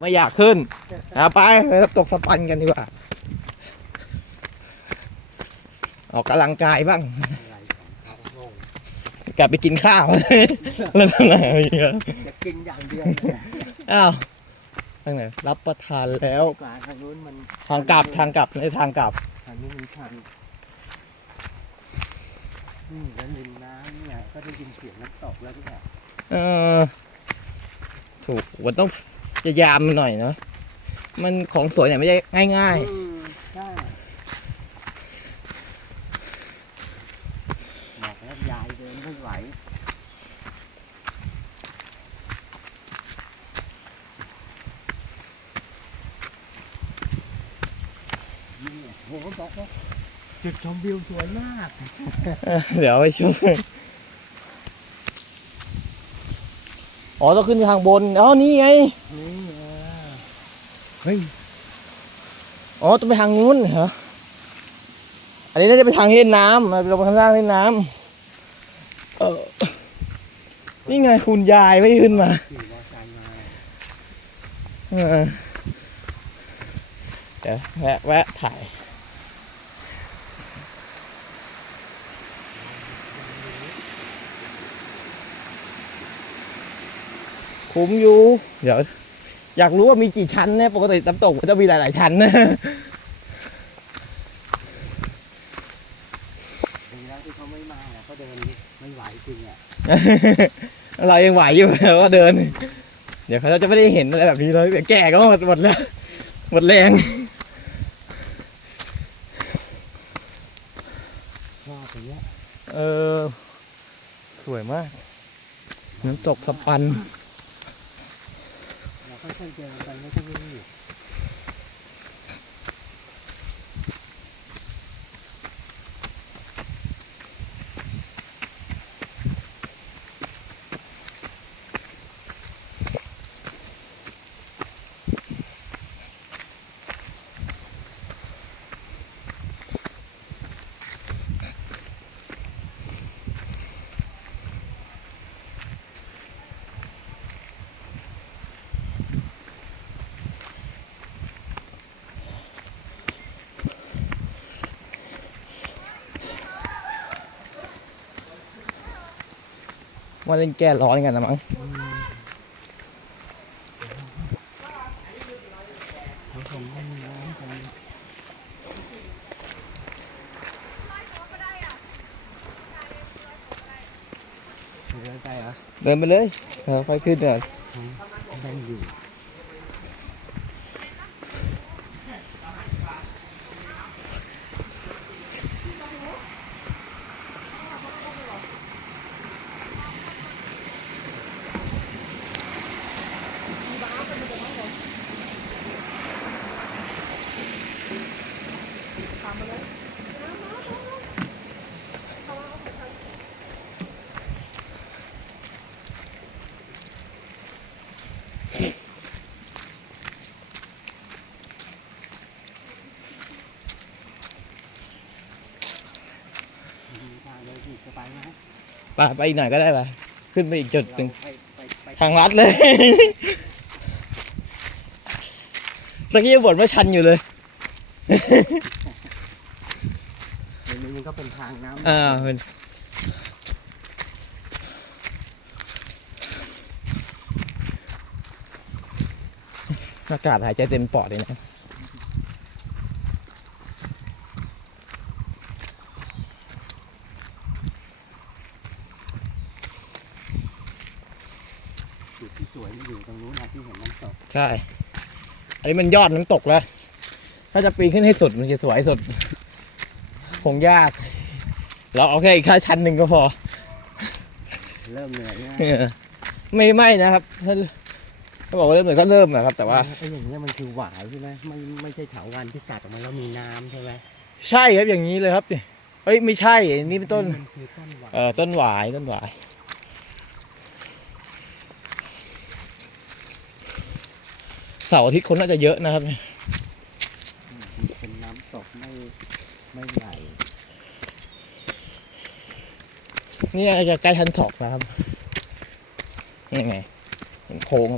ไม่อยากขึ้นนะไปไปรับตกสปันกันดีกว่า ออกกำลังกายบ้าง กลับไปกินข้าวแล้วทำไงเยอะจะกินอย่างเดียวเนี่ยอ้าวทางไหนรับประทานแล้วกว่าทางนู้นมันทางกลับทางกลับในทางกลับทางนี้มันชันนี่แล้วริมน้ำเนี่ยก็ได้ยินเสียงน้ำตกแล้วเนี่ยเออถูกมันต้องพ ยายามมันหน่อยเนาะมันของสวยเนี่ยไม่ใช่ง่ายอืมใช่บอกแล้วยายเดินไม่ไหวนี่โหบอกว่าจุดชมวิวสวยมากๆ เดี๋ยวไปช่วยอ๋อต้องขึ้นไปทางบนอ๋อนี่ไง นี่เออ เฮ้ย อ๋อต้องไปทางนู้นเหรอ อันนี้น่าจะไปทางเล่นน้ำเราไปข้างล่างเล่นน้ำเออนี่ไงคุณยายไม่ขึ้นมาเดี๋ยวแวะแวะถ่ายคุ้มอยู่ เดี๋ยว อยากรู้ว่ามีกี่ชั้นเนี่ยปกติน้ำตกมันจะมีหลาย ๆ ชั้นนะดีแล้วที่เขาไม่มาเนี่ยเขาเดินไม่ไหวจริงอะเรายังไหวอยู่แต่ว่าเดิน เดี๋ยวเขาจะไม่ได้เห็นอะไรแบบนี้เลยเดี๋ยวแก่ก็หมดหมดแล้วหมดแรงชอบอย่างเงี้ยเออ สวยมาก น้ำตกสปัน เราค่อยๆเดินไปไม่ต้องรีบ ว่าเล่นแก้ร้อนกันนะมั้งเขาคงไม่มีน้ำกันเดินไปเหรอเดินไปเลยเออค่อยขึ้นเดิน ได้อยู่มีทาง เลยสิจะไปไหมไปไปอีกหน่อยก็ได้ไปขึ้นไปอีกจุดหนึ่งเราไปไปไปทางลัดเลย ตะกี้ยังบ่นว่าชันอยู่เลย เดี๋ยวนี้มันก็เป็นทางน้ำอ่าเป็นอากาศหายใจเต็มปอดเลยนะ จุดที่สวยมัน อยู่ตรงนู้นนะที่เห็นน้ำตกใช่ อันนี้มันยอดน้ำตกแล้ว ถ้าจะปีนขึ้นให้สุดมันจะสวยสุด คงยาก เราเอาแค่อีกแค่ชั้นหนึ่งก็พอ เริ่มเหนื่อยนะเออไม่ไม่นะครับ ถ้าถ้าบอกว่าเริ่มเหมือนก็เริ่มนะครับ แต่ว่า ไอ้อย่างเงี้ยมันคือหวายใช่ไหมไม่ไม่ใช่เถาวันที่กัดออกมาแล้วมีน้ำใช่ไหมใช่ครับอย่างนี้เลยครับเนี่ยเฮ้ยไม่ใช่อันนี่เป็นต้น มันคือต้นหวาย เอ่อต้นหวายต้นหวาย เสาร์อาทิตย์คนน่าจะเยอะนะครับเป็นน้ำตกไม่ไม่ใหญ่นี่จะใกล้ทันถอกแล้วครับนี่ไงเห็นโค้ง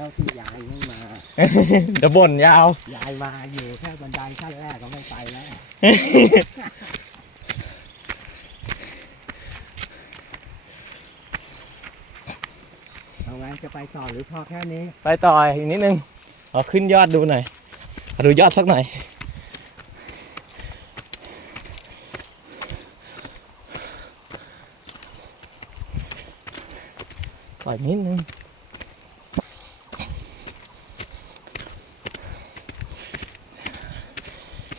แล้วที่ยายไม่มา เดี๋ยวบ่นยาว ยายมาอยู่แค่บันไดขั้นแรกก็ไม่ไปแล้ว เอาไงจะไปต่อหรือพอแค่นี้ ไปต่ออีกนิดนึงขอขึ้นยอดดูหน่อยขอดูยอดสักหน่อยต่ออีกนิดนึง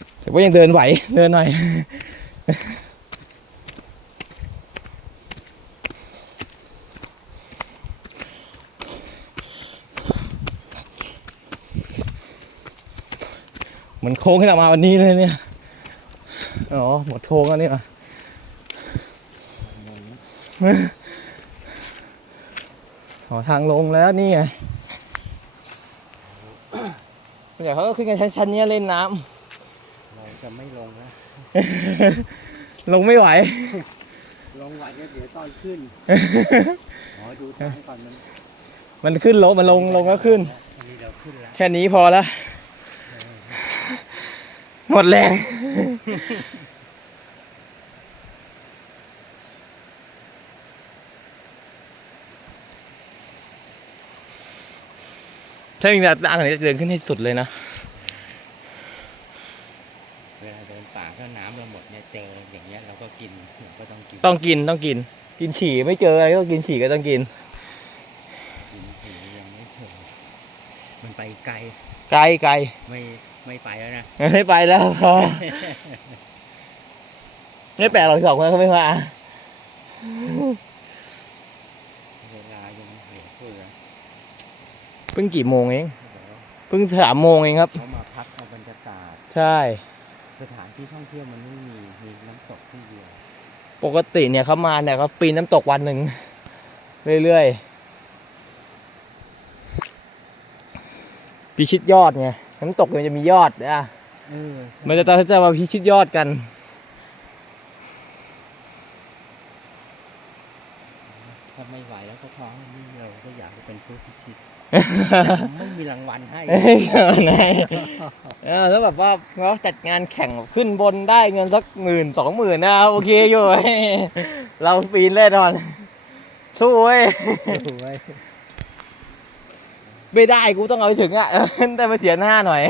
แต่ ว่ายังเดินไหว เดินหน่อย เหมือนโค้งที่เรามาวันนี้เลยเนี่ย อ๋อ หมดโค้งแล้วนี่หว่าอ๋อทางลงแล้วนี่ไงส่วนใหญ่เขาก็ขึ้นกันชั้นๆเนี้ยเล่นน้เรา จะไม่ลงนะำลงไม่ไหว ลงไหวก็เดี๋ยวตอนขึ้นอ๋อดูทางก่อนมันมันขึ้นลงมันลงลงก็ขึ้น อันนี้เราขึ้นแล้วแค่นี้พอแล้วหมดแรง ถ้ามีแบบต่างกันจะเดินขึ้นให้สุดเลยนะ เวลาเดินป่าก็น้ำเราหมดเนี่ยเจออย่างเงี้ยเราก็กินเราก็ต้องกินต้องกินต้องกิน กินฉี่ไม่เจออะไรก็กินฉี่ก็ต้องกิน กินถึงยังไม่ถึงมันไปไกลไกลไกลไม่ไม่ไปแล้วนะไม่ไปแล้วพอไม่แปลกหรอกสองคนเขาไม่มาเวลายังเหลือเฟือเพิ่งกี่โมงเองเดี๋ยวเพิ่งสามโมงเองครับเขามาพักเอาบรรยากาศใช่ สถานที่ท่องเที่ยวมันไม่มีมีน้ำตกที่เดียวปกติเนี่ยเขามาเนี่ยเขาปีนน้ำตกวันหนึ่ง เรื่อยๆพิชิตยอดไงน้ำตกเนี่ยมันจะมียอดนะเออมันจะต้องจะมาพิชิตยอดกัน ถ้าไม่ไหวแล้วก็ท้องนี่เราก็อยากจะเป็นผู้พิชิต ไม่มีรางวัลให้เอ้ยไหนเออแล้วแบบว่าเขาจัดงานแข่งขึ้นบนได้เงินสักหมื่นสองหมื่นนะโอเคอยู่เราปีนแน่นอน สู้เว้ยสวยไม่ได้กูต้องเอาไปถึงอะแต่มาเสียหน้าหน่อย